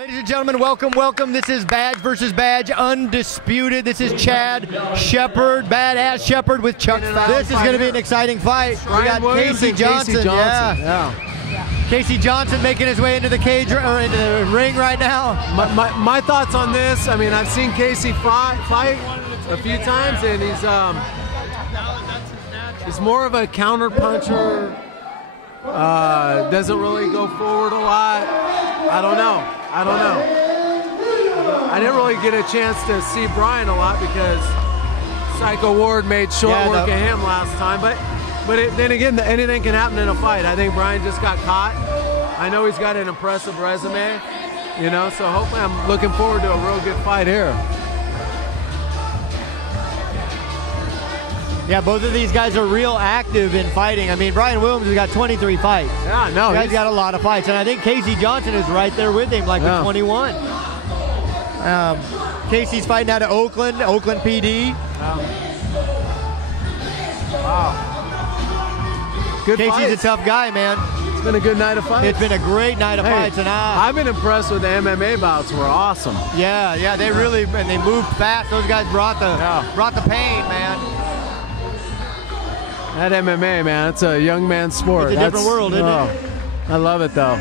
Ladies and gentlemen, welcome, welcome. This is Badge versus Badge, undisputed. This is Chad Shepard, badass Shepard with Chuck. This is going to be an exciting fight. We got Casey Johnson. Yeah. Casey Johnson making his way into the cage or into the ring right now. My thoughts on this. I mean, I've seen Casey fight a few times, and he's more of a counter puncher. Doesn't really go forward a lot. I don't know. I didn't really get a chance to see Bryan a lot because Psycho Ward made short work of him last time. But then again, anything can happen in a fight. I think Bryan just got caught. I know he's got an impressive resume, you know, so hopefully I'm looking forward to a real good fight here. Yeah, both of these guys are real active in fighting. I mean, Bryan Williams has got 23 fights. Yeah, no. He's got a lot of fights. And I think Casey Johnson is right there with him, like with 21. Casey's fighting out of Oakland PD. Wow. Good Casey's fights. a tough guy, man. It's been a good night of fights. It's been a great night of fights. And I've been impressed with the MMA bouts. Were awesome. Yeah, they really, and they moved fast. Those guys brought the pain, man. That MMA, man, it's a young man's sport. It's a different world, isn't it? I love it, though.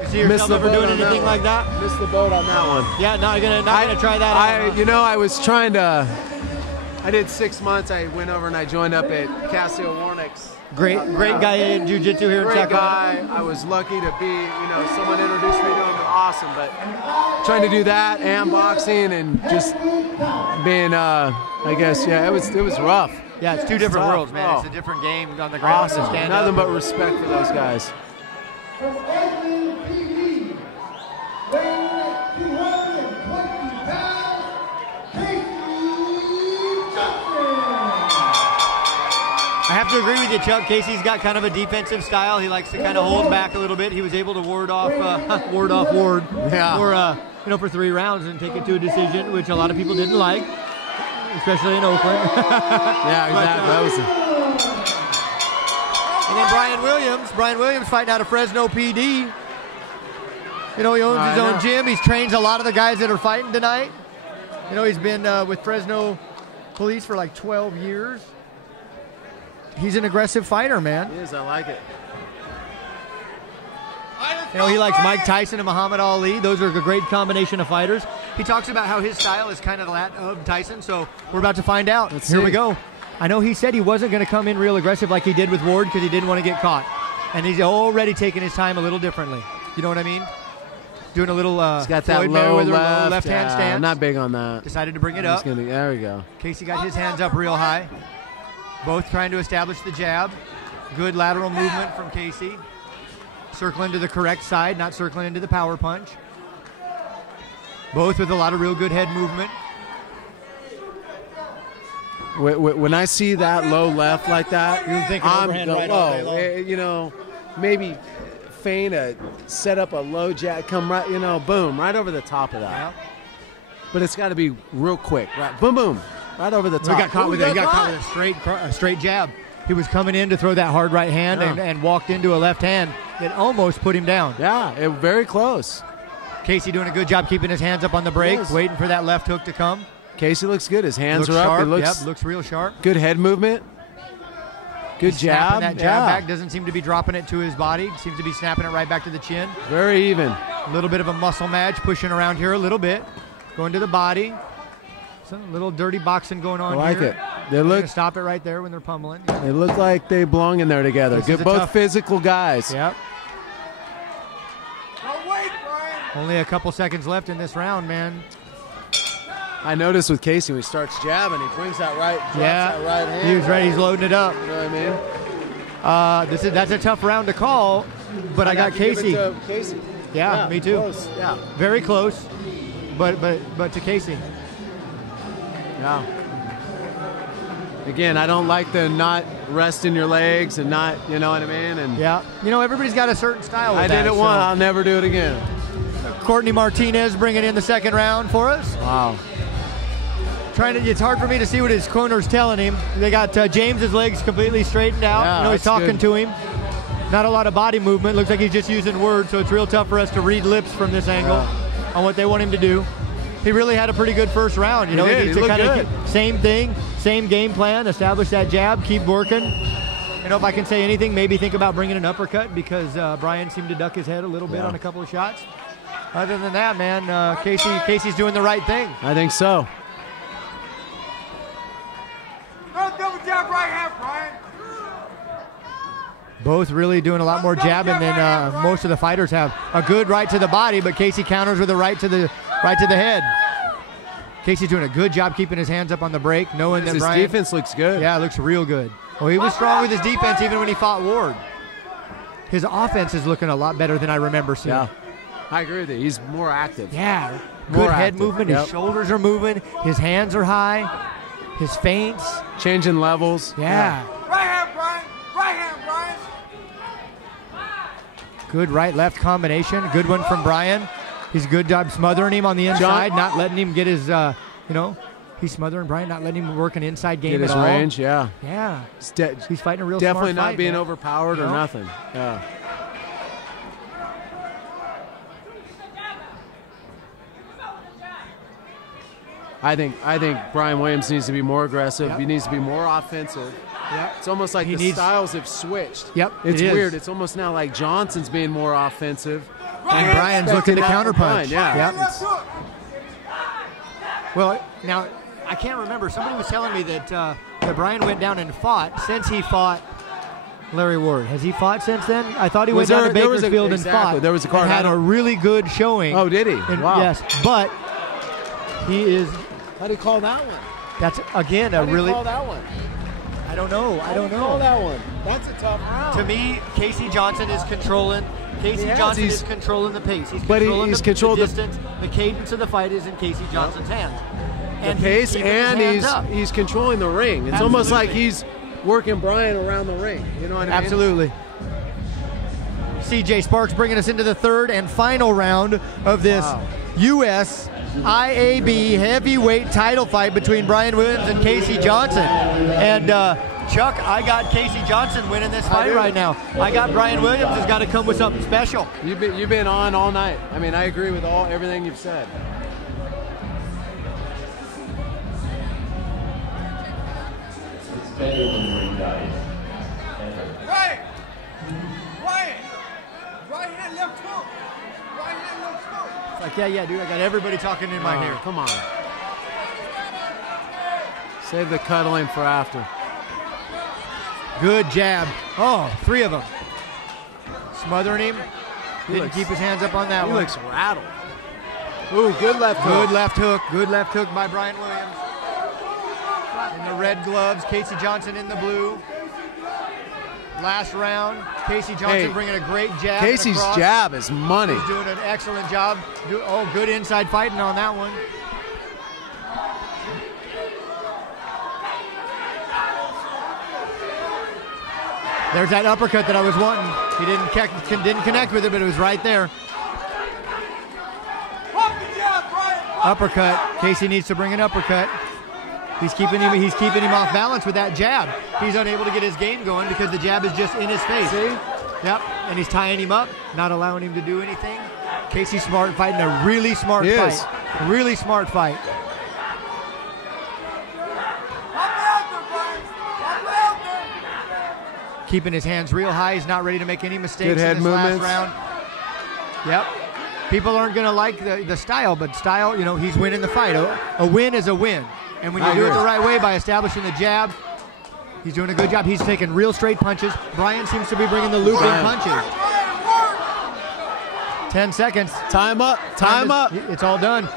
You see yourself ever doing anything like that? Missed the boat on that one. Yeah, not gonna try that out. You know, I was trying to. I did 6 months. I went over and I joined up at Cassio Warnick's. Great guy in jiu-jitsu here in Sacramento. Great guy. I was lucky to be, you know, someone introduced me to him. Awesome, but trying to do that and boxing and just being, I guess, yeah, it was rough. Yeah, it's two different worlds, man. It's a different game on the ground. Awesome. Nothing but respect for those guys. I have to agree with you, Chuck. Casey's got kind of a defensive style. He likes to kind of hold back a little bit. He was able to ward off Ward for 3 rounds and take it to a decision, which a lot of people didn't like, especially in Oakland. Yeah, exactly. And then Bryan Williams fighting out of Fresno PD. You know, he owns his own gym. He trains a lot of the guys that are fighting tonight. You know, he's been with Fresno Police for like 12 years. He's an aggressive fighter, man. He is. I like it. You know, he likes Mike Tyson and Muhammad Ali. Those are a great combination of fighters. He talks about how his style is kind of that of Tyson, so we're about to find out. Here we go. I know he said he wasn't going to come in real aggressive like he did with Ward because he didn't want to get caught. And he's already taking his time a little differently. You know what I mean? Doing a little he's got that low left-hand stance. I'm not big on that. Decided to bring it up. There we go. Casey got his hands up real high. Both trying to establish the jab. Good lateral movement from Casey. Circling to the correct side, not circling into the power punch. Both with a lot of real good head movement. When I see that low left like that, I'm you know, maybe feint set up a low jab, come right, you know, boom, right over the top of that. Yeah. But it's got to be real quick, right? Boom, boom. Right over the top. He got caught with a straight jab. He was coming in to throw that hard right hand and walked into a left hand that almost put him down. Yeah, very close. Casey doing a good job keeping his hands up on the break, waiting for that left hook to come. Casey looks good. His hands are sharp. up. He looks real sharp. Good head movement. Good jab. That jab back, doesn't seem to be dropping it to his body. Seems to be snapping it right back to the chin. Very even. A little bit of a muscle match, pushing around here a little bit. Going to the body. Some little dirty boxing going on here. I like it. They look. Stop it right there when they're pummeling. They look like they belong in there together. Both physical guys. Yep. Don't wait, Bryan. Only a couple seconds left in this round, man. I noticed with Casey when he starts jabbing, he brings that right. That right hand. He was ready. He's loading it up. You know what I mean? That's a tough round to call, but I got Casey. Casey. Yeah, me too. Close. Yeah. Very close, but to Casey. Yeah. Again, I don't like the not resting your legs and not, you know what I mean? And yeah. You know, everybody's got a certain style. I did it once. I'll never do it again. Courtney Martinez bringing in the second round for us. Wow. It's hard for me to see what his corner's telling him. They got James's legs completely straightened out. Yeah, you know, he's talking to him. Not a lot of body movement. Looks like he's just using words, so it's real tough for us to read lips from this angle on what they want him to do. He really had a pretty good first round. You know, he needs to looked good. Same thing, same game plan, establish that jab, keep working. You know, if I can say anything, maybe think about bringing an uppercut because Bryan seemed to duck his head a little bit on a couple of shots. Other than that, man, Casey's doing the right thing. I think so. No double jab right hand, Bryan. Both really doing a lot more jabbing than most of the fighters have. A good right to the body, but Casey counters with a right to the head. Casey's doing a good job keeping his hands up on the break, knowing that Bryan. His defense looks good. Yeah, it looks real good. Well, he was strong with his defense even when he fought Ward. His offense is looking a lot better than I remember seeing. Yeah, I agree with you. He's more active. Yeah, More good head active. movement. His shoulders are moving. His hands are high. His feints. Changing levels. Yeah. Right hand, Bryan. Right hand, Bryan. Good right-left combination. Good one from Bryan. He's a good job smothering him on the inside, not letting him get his, he's smothering Bryan, not letting him work an inside game Get his at all. range, yeah. Yeah. He's fighting a real definitely smart not fight, being man. overpowered or nothing. Yeah. I think Bryan Williams needs to be more aggressive. Yep. He needs to be more offensive. Yep. It's almost like styles have switched. Yep, It's it is. weird. It's almost now like Johnson's being more offensive. And Bryan's looking to counterpunch. Yeah. Yep. Well, now, I can't remember. Somebody was telling me that Bryan went down and fought since he fought Larry Ward. Has he fought since then? I thought he went down to Bakersfield and fought. There was a card. And had a really good showing. Oh, did he? Wow. Yes, but he is. How do you call that one? That's, again, How do you call that one? I don't know. How do you call that one? That's a tough round. To me, Casey Johnson is controlling. Johnson is controlling the pace. He's controlling the distance. The cadence of the fight is in Casey Johnson's hands. And the pace, and he's controlling the ring. It's almost like he's working Bryan around the ring. You know what I mean? Absolutely. CJ Sparks bringing us into the third and final round of this U.S. IAB heavyweight title fight between Bryan Williams and Casey Johnson. And Chuck, I got Casey Johnson winning this fight right now. I got Bryan Williams has got to come with something special. You've been on all night. I mean, I agree with everything you've said. Right. Right hand, left hook. Right hand, left hook. It's like, yeah, dude, I got everybody talking in my ear. Come on. Save the cuddling for after. Good jab. Oh, 3 of them. Smothering him. Didn't keep his hands up on that one. He looks rattled. Ooh, good left hook. Good left hook. Good left hook by Bryan Williams. In the red gloves, Casey Johnson in the blue. Last round, Casey Johnson bringing a great jab. Casey's jab is money. He's doing an excellent job. Good inside fighting on that one. There's that uppercut that I was wanting. He didn't connect with it, but it was right there. Uppercut. Casey needs to bring an uppercut. He's keeping him off balance with that jab. He's unable to get his game going because the jab is just in his face. See? Yep. And he's tying him up, not allowing him to do anything. Casey Smart fighting a really smart fight. Really smart fight. Keeping his hands real high. He's not ready to make any mistakes Good head in this movements. last round. Yep. People aren't going to like the style, but style, he's winning the fight. A win is a win. And when you do it the right way by establishing the jab, he's doing a good job. He's taking real straight punches. Bryan seems to be bringing the looping punches. 10 seconds. Time up. It's all done.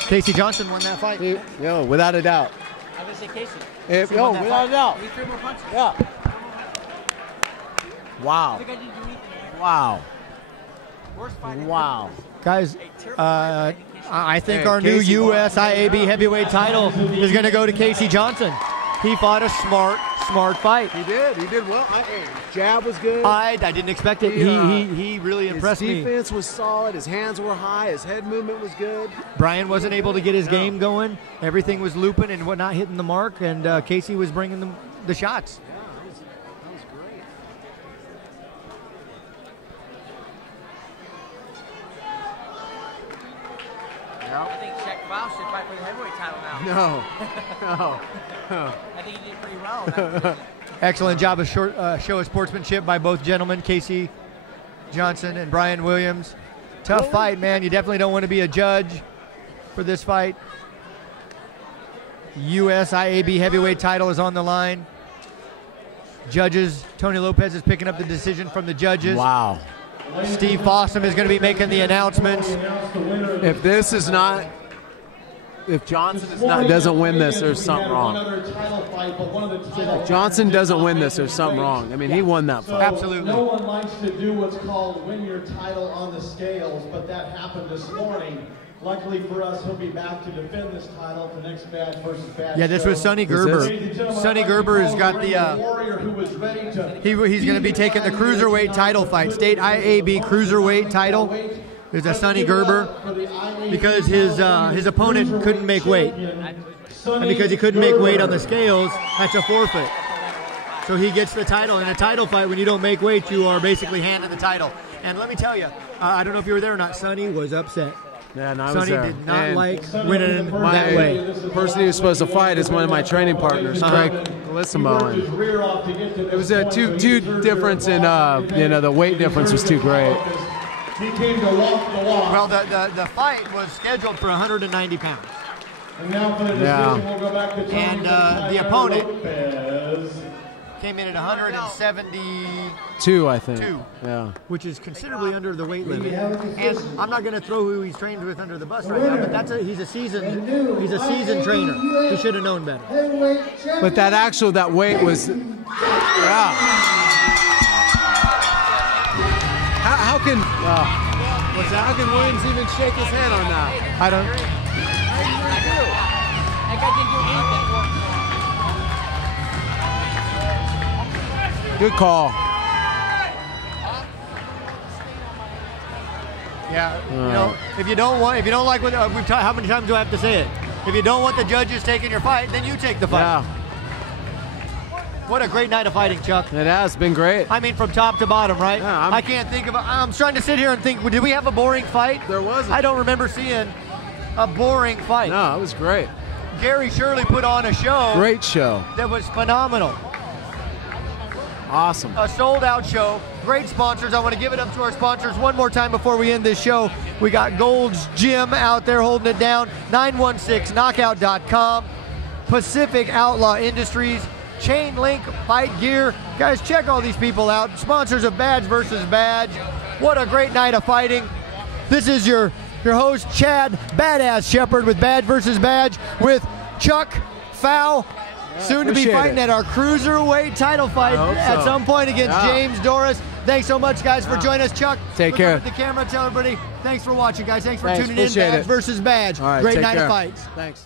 Casey Johnson won that fight. Yo, without a doubt. I was going to say Casey. Without a doubt. He 3 more punches. Yeah. Wow. I think I didn't do anything. Wow. Worst fight. Wow. Guys, I think our new U.S. IAB heavyweight title is going to go to Casey Johnson. He fought a smart fight. He did well. Jab was good. I didn't expect it. He really impressed me. His defense was solid. His hands were high. His head movement was good. Bryan wasn't able to get his game going. Everything was looping and not hitting the mark, and Casey was bringing the shots. Yeah, that was great. I think Bout should fight for the heavyweight title now. No. I think he did pretty well in that division. Excellent job of show of sportsmanship by both gentlemen, Casey Johnson and Bryan Williams. Tough fight, man. You definitely don't want to be a judge for this fight. U.S. IAB heavyweight title is on the line. Judges, Tony Lopez is picking up the decision from the judges. Wow. Steve Fossum is going to be making the announcements. If this is not, if Johnson doesn't win this, there's something wrong. If Johnson doesn't win this, there's something wrong. I mean, he won that fight. Absolutely. No one likes to do what's called win your title on the scales, but that happened this morning. Luckily for us, he'll be back to defend this title at the next Badge versus Badge. Yeah, this was Sonny Gerber. Sonny Gerber has got the. He's going to be taking the cruiserweight title fight, state IAB cruiserweight title. There's a Sonny Gerber because his opponent couldn't make weight, and because he couldn't make weight on the scales, that's a forfeit. So he gets the title. In a title fight, when you don't make weight, you are basically handed the title. And let me tell you, I don't know if you were there or not. Sonny was upset. Yeah, no, I was Sonny there. did not like winning that way. The person he was supposed to fight is one of my training partners, Craig Lissimo. It was a two difference in the weight difference was too great. Well, the fight was scheduled for 190 pounds. And the opponent came in at 172, I think. Yeah. Which is considerably under the weight limit. And I'm not going to throw who he's trained with under the bus right now, but he's a seasoned trainer. He should have known better. But that weight was. Yeah. How can Williams even shake his head on that? I don't. That guy didn't do anything. Good call. Yeah, if you don't like what how many times do I have to say it? If you don't want the judges taking your fight, then you take the fight. Yeah. What a great night of fighting, Chuck. It has been great. I mean, from top to bottom, right? Yeah, I can't think of. I'm trying to sit here and think. Did we have a boring fight? There wasn't. I don't remember seeing a boring fight. No, it was great. Gary Shirley put on a show. Great show. That was phenomenal. Awesome. A sold-out show. Great sponsors. I want to give it up to our sponsors one more time before we end this show. We got Gold's Gym out there holding it down. 916knockout.com. Pacific Outlaw Industries. Chain Link Fight Gear. Guys, check all these people out. Sponsors of Badge versus Badge. What a great night of fighting. This is your host, Chad Badass Shepherd with Badge versus Badge with Chuck Fowl. Soon to be fighting at our cruiserweight title fight at some point against James Doris. Thanks so much, guys, for joining us. Chuck, take care. Look up at the camera, tell everybody. Thanks for watching, guys. Thanks for tuning in. Badge versus Badge. All right, great night of fights. Thanks.